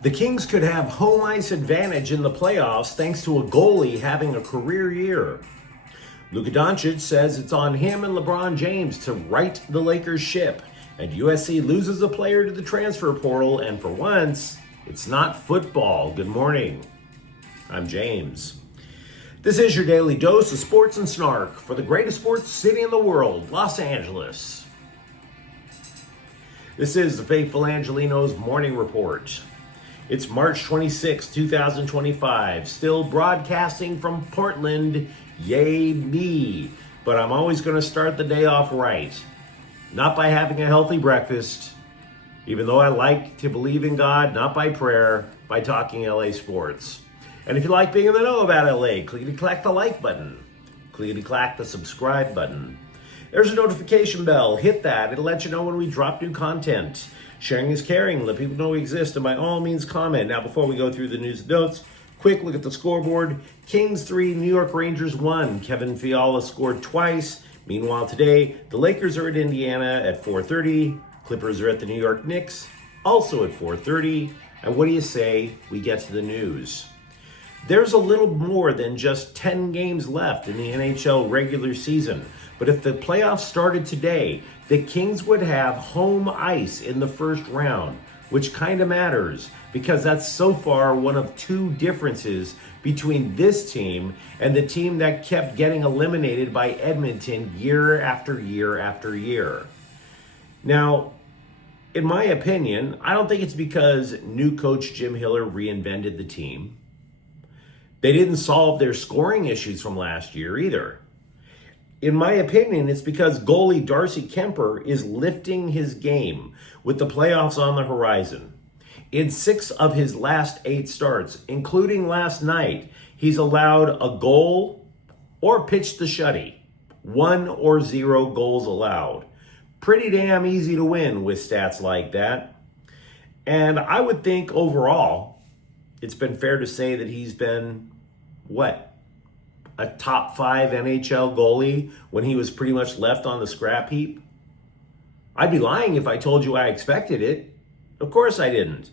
The Kings could have home ice advantage in the playoffs thanks to a goalie having a career year. Luka Doncic says it's on him and LeBron James to right the Lakers ship. And USC loses a player to the transfer portal, and for once, it's not football. Good morning. I'm James. This is your daily dose of sports and snark for the greatest sports city in the world, Los Angeles. This is the Faithful Angelenos Morning Report. It's March 26, 2025, still broadcasting from Portland, yay me. But I'm always going to start the day off right. Not by having a healthy breakfast, even though I like to believe in God, not by prayer, by talking LA sports. And if you like being in the know about LA, clickety-clack the like button. Clickety-clack the subscribe button. There's a notification bell. Hit that. It'll let you know when we drop new content. Sharing is caring. Let people know we exist, and by all means, comment. Now, before we go through the news and notes, quick look at the scoreboard. Kings 3, New York Rangers 1. Kevin Fiala scored twice. Meanwhile, today, the Lakers are at Indiana at 4:30. Clippers are at the New York Knicks, also at 4:30. And what do you say we get to the news? There's a little more than just 10 games left in the NHL regular season. But if the playoffs started today, the Kings would have home ice in the first round, which kind of matters because that's so far one of two differences between this team and the team that kept getting eliminated by Edmonton year after year after year. Now, in my opinion, I don't think it's because new coach Jim Hiller reinvented the team. They didn't solve their scoring issues from last year either. In my opinion, it's because goalie Darcy Kuemper is lifting his game with the playoffs on the horizon. In 6 of his last 8 starts, including last night, he's allowed a goal or pitched the shutty. 1 or 0 goals allowed. Pretty damn easy to win with stats like that. And I would think overall, it's been fair to say that he's been, a top 5 NHL goalie when he was pretty much left on the scrap heap? I'd be lying if I told you I expected it. Of course I didn't.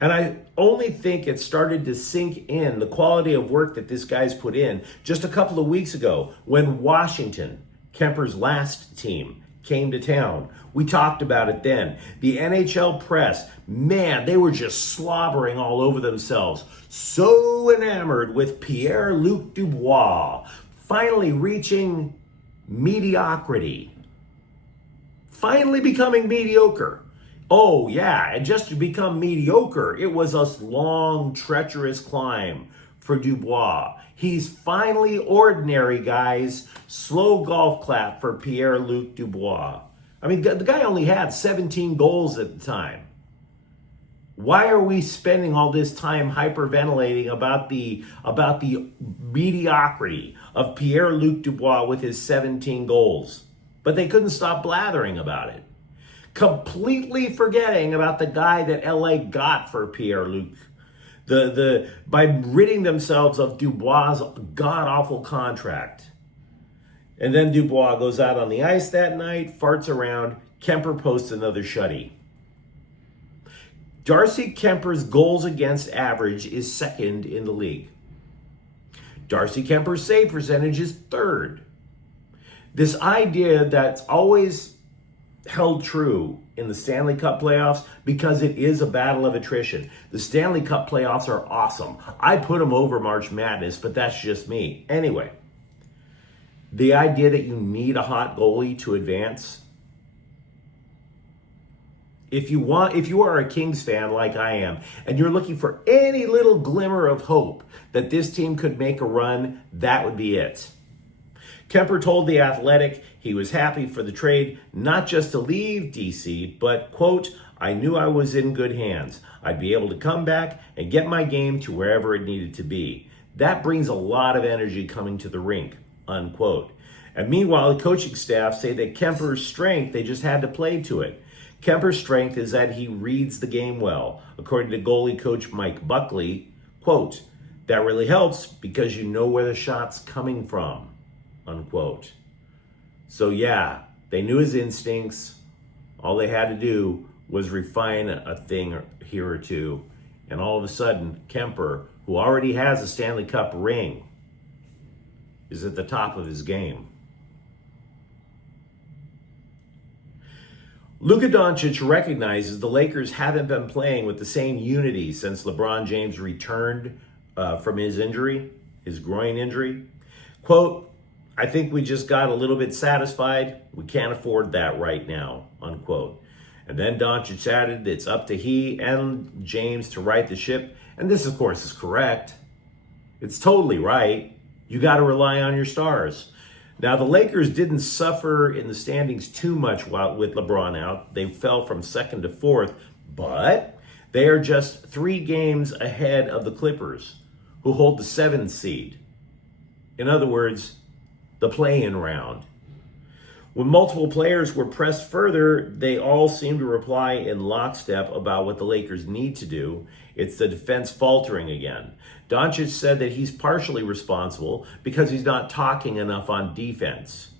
And I only think it started to sink in, the quality of work that this guy's put in, just a couple of weeks ago when Washington, Kemper's last team, came to town. We talked about it then. The NHL press, man, they were just slobbering all over themselves. So enamored with Pierre-Luc Dubois finally reaching mediocrity. Finally becoming mediocre. Oh yeah, and just to become mediocre, it was a long, treacherous climb for Dubois. He's finally ordinary, guys. Slow golf clap for Pierre-Luc Dubois. I mean, the guy only had 17 goals at the time. Why are we spending all this time hyperventilating about the mediocrity of Pierre-Luc Dubois with his 17 goals? But they couldn't stop blathering about it. Completely forgetting about the guy that LA got for Pierre-Luc. By ridding themselves of Dubois' god-awful contract. And then Dubois goes out on the ice that night, farts around, Kuemper posts another shutty. Darcy Kuemper's goals against average is second in the league. Darcy Kuemper's save percentage is third. This idea that's always held true in the Stanley Cup playoffs because it is a battle of attrition. The Stanley Cup playoffs are awesome. I put them over March Madness, but that's just me. Anyway, the idea that you need a hot goalie to advance. If you are a Kings fan like I am, and you're looking for any little glimmer of hope that this team could make a run, that would be it. Kuemper told The Athletic he was happy for the trade, not just to leave DC, but, quote, I knew I was in good hands. I'd be able to come back and get my game to wherever it needed to be. That brings a lot of energy coming to the rink, unquote. And meanwhile, the coaching staff say that Kuemper's strength, they just had to play to it. Kuemper's strength is that he reads the game well. According to goalie coach Mike Buckley, quote, that really helps because you know where the shot's coming from, unquote. So yeah, they knew his instincts. All they had to do was refine a thing here or two, And all of a sudden, Kuemper, who already has a Stanley Cup ring, is at the top of his game. Luka Doncic recognizes the Lakers haven't been playing with the same unity since LeBron James returned from his injury, his groin injury. Quote, "I think we just got a little bit satisfied. We can't afford that right now," unquote. And then Doncic added, "It's up to he and James to right the ship." And this, of course, is correct. It's totally right. You got to rely on your stars. Now, the Lakers didn't suffer in the standings too much with LeBron out. They fell from second to fourth, but they are just 3 games ahead of the Clippers, who hold the 7th seed. In other words, the play-in round. When multiple players were pressed further, they all seemed to reply in lockstep about what the Lakers need to do. It's the defense faltering again. Doncic said that he's partially responsible because he's not talking enough on defense.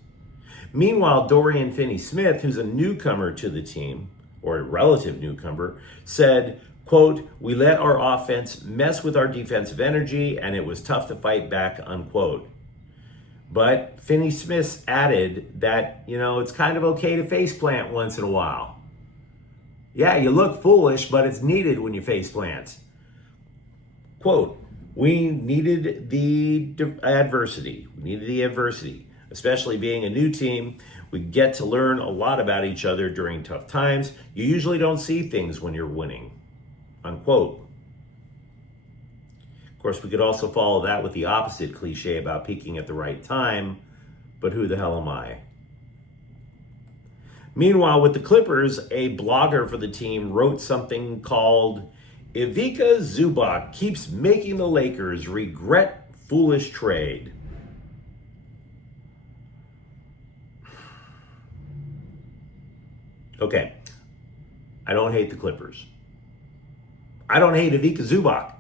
Meanwhile, Dorian Finney-Smith, who's a newcomer to the team, or a relative newcomer, said, quote, "We let our offense mess with our defensive energy, and it was tough to fight back," unquote. But Finney-Smith added that, it's kind of okay to faceplant once in a while. Yeah, you look foolish, but it's needed when you faceplant. Quote, "We needed the adversity. Especially being a new team. We get to learn a lot about each other during tough times. You usually don't see things when you're winning," unquote. Of course, we could also follow that with the opposite cliche about peaking at the right time, but who the hell am I? Meanwhile, with the Clippers, a blogger for the team wrote something called "Ivica Zubac keeps making the Lakers regret foolish trade." Okay, I don't hate the Clippers. I don't hate Ivica Zubac.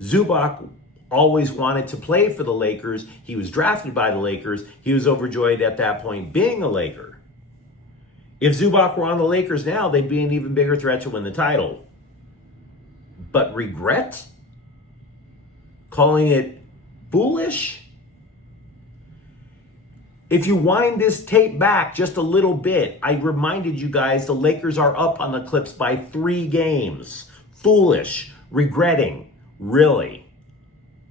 Zubac always wanted to play for the Lakers. He was drafted by the Lakers. He was overjoyed at that point being a Laker. If Zubac were on the Lakers now, they'd be an even bigger threat to win the title. But regret? Calling it foolish? If you wind this tape back just a little bit, I reminded you guys the Lakers are up on the Clips by 3 games. Foolish. Regretting. Really?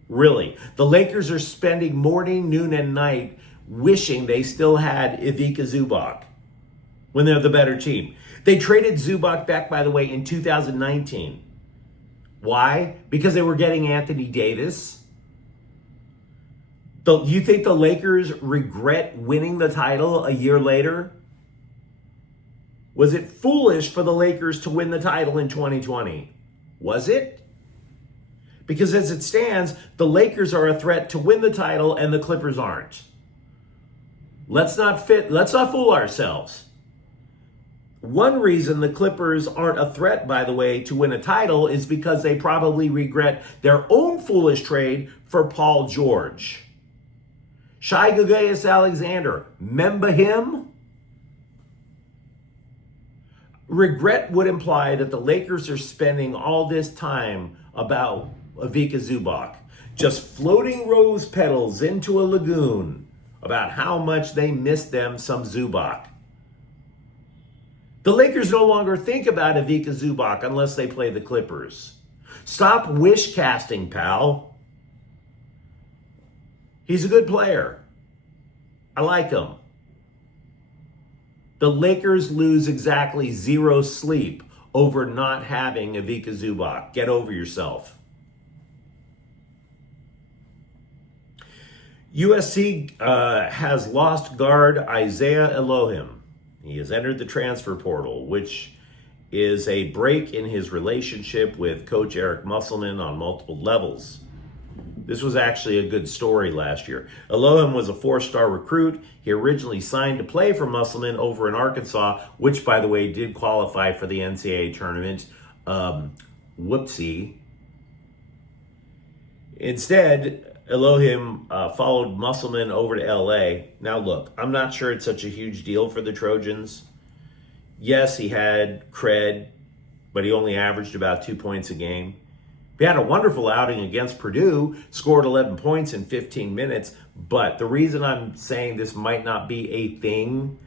The Lakers are spending morning, noon, and night wishing they still had Ivica Zubac when they're the better team. They traded Zubac back, by the way, in 2019. Why? Because they were getting Anthony Davis. You think the Lakers regret winning the title a year later? Was it foolish for the Lakers to win the title in 2020? Was it? Because as it stands, the Lakers are a threat to win the title and the Clippers aren't. Let's not fool ourselves. One reason the Clippers aren't a threat, by the way, to win a title is because they probably regret their own foolish trade for Paul George. Shai Gilgeous-Alexander, remember him? Regret would imply that the Lakers are spending all this time about Ivica Zubac, just floating rose petals into a lagoon about how much they miss them some Zubac. The Lakers no longer think about Ivica Zubac unless they play the Clippers. Stop wish casting, pal. He's a good player. I like him. The Lakers lose exactly 0 sleep over not having Ivica Zubac. Get over yourself. USC has lost guard Isaiah Elohim. He has entered the transfer portal, which is a break in his relationship with Coach Eric Musselman on multiple levels. This was actually a good story last year. Elohim was a 4-star recruit. He originally signed to play for Musselman over in Arkansas, which, by the way, did qualify for the NCAA tournament. Whoopsie. Instead, Elohim followed Musselman over to LA. Now look, I'm not sure it's such a huge deal for the Trojans. Yes, he had cred, but he only averaged about 2 points a game. He had a wonderful outing against Purdue, scored 11 points in 15 minutes. But the reason I'm saying this might not be a thing,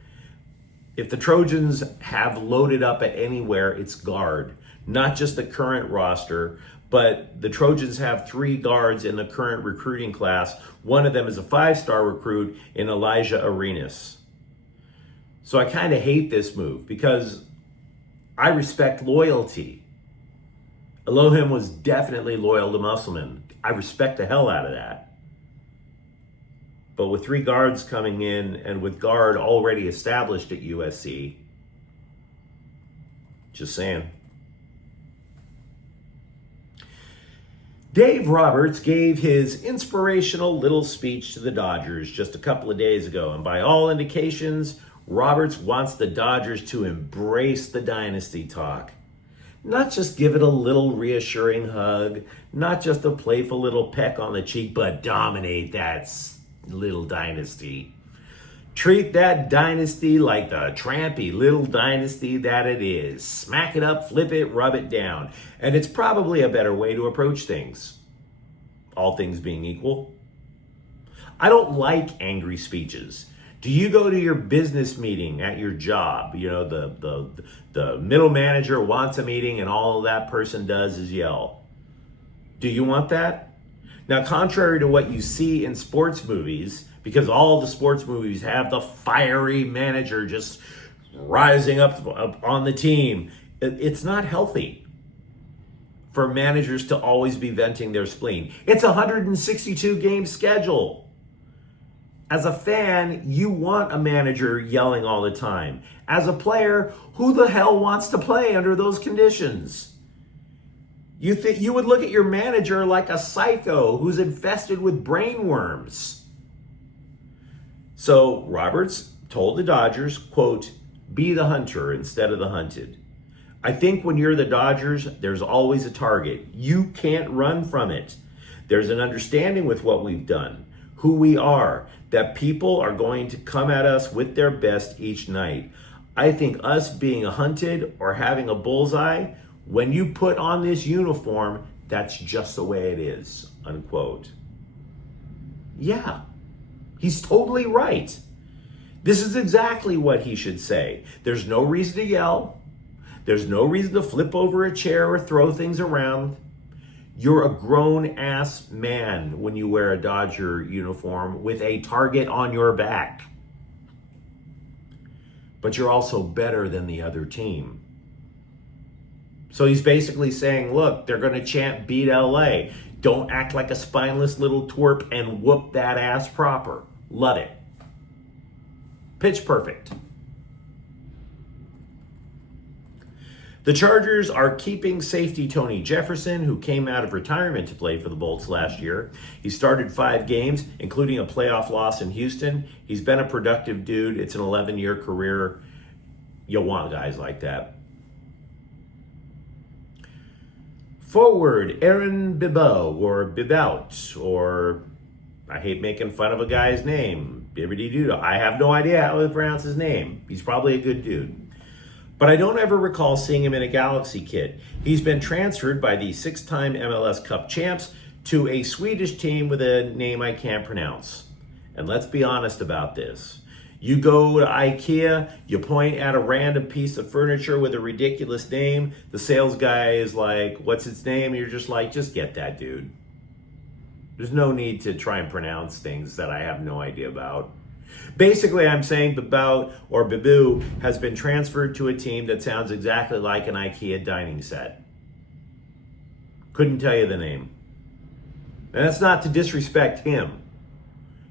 if the Trojans have loaded up at anywhere, it's guard. Not just the current roster, but the Trojans have 3 guards in the current recruiting class. One of them is a 5-star recruit in Elijah Arenas. So I kind of hate this move because I respect loyalty. Elohim was definitely loyal to Musselman. I respect the hell out of that. But with 3 guards coming in and with guard already established at USC, just saying. Dave Roberts gave his inspirational little speech to the Dodgers just a couple of days ago, and by all indications, Roberts wants the Dodgers to embrace the dynasty talk. Not just give it a little reassuring hug, not just a playful little peck on the cheek, but dominate that little dynasty. Treat that dynasty like the trampy little dynasty that it is. Smack it up, flip it, rub it down. And it's probably a better way to approach things. All things being equal. I don't like angry speeches. Do you go to your business meeting at your job? You know, the middle manager wants a meeting and all that person does is yell. Do you want that? Now, contrary to what you see in sports movies, because all the sports movies have the fiery manager just rising up on the team, it's not healthy for managers to always be venting their spleen. It's a 162 game schedule. As a fan, you want a manager yelling all the time. As a player, who the hell wants to play under those conditions? You would look at your manager like a psycho who's infested with brain worms. So Roberts told the Dodgers, quote, be the hunter instead of the hunted. I think when you're the Dodgers, there's always a target. You can't run from it. There's an understanding with what we've done, who we are, that people are going to come at us with their best each night. I think us being hunted or having a bullseye, when you put on this uniform, that's just the way it is, unquote. Yeah, he's totally right. This is exactly what he should say. There's no reason to yell. There's no reason to flip over a chair or throw things around. You're a grown-ass man when you wear a Dodger uniform with a target on your back. But you're also better than the other team. So he's basically saying, look, they're going to chant beat LA. Don't act like a spineless little twerp and whoop that ass proper. Love it. Pitch perfect. The Chargers are keeping safety Tony Jefferson, who came out of retirement to play for the Bolts last year. He started 5 games, including a playoff loss in Houston. He's been a productive dude. It's an 11-year career. You'll want guys like that. Forward, Aaron Bibeau, or Bibout, or I hate making fun of a guy's name. Bibbidi-doo. I have no idea how to pronounce his name. He's probably a good dude. But I don't ever recall seeing him in a Galaxy kit. He's been transferred by the 6-time MLS Cup champs to a Swedish team with a name I can't pronounce. And let's be honest about this. You go to IKEA, you point at a random piece of furniture with a ridiculous name. The sales guy is like, what's its name? And you're just like, just get that, dude. There's no need to try and pronounce things that I have no idea about. Basically, I'm saying Bibout or Bibu has been transferred to a team that sounds exactly like an IKEA dining set. Couldn't tell you the name. And that's not to disrespect him.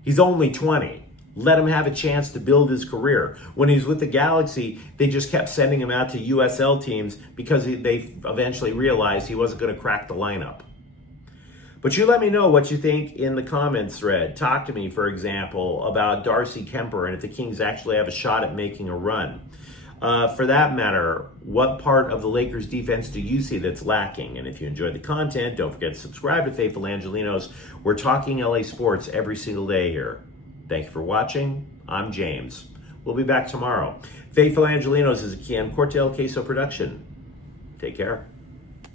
He's only 20. Let him have a chance to build his career. When he was with the Galaxy, they just kept sending him out to USL teams because they eventually realized he wasn't going to crack the lineup. But you let me know what you think in the comments thread. Talk to me, for example, about Darcy Kuemper and if the Kings actually have a shot at making a run. For that matter, what part of the Lakers defense do you see that's lacking? And if you enjoyed the content, don't forget to subscribe to Faithful Angelenos. We're talking LA sports every single day here. Thank you for watching. I'm James. We'll be back tomorrow. Faithful Angelenos is a Kian Cortel Queso production. Take care.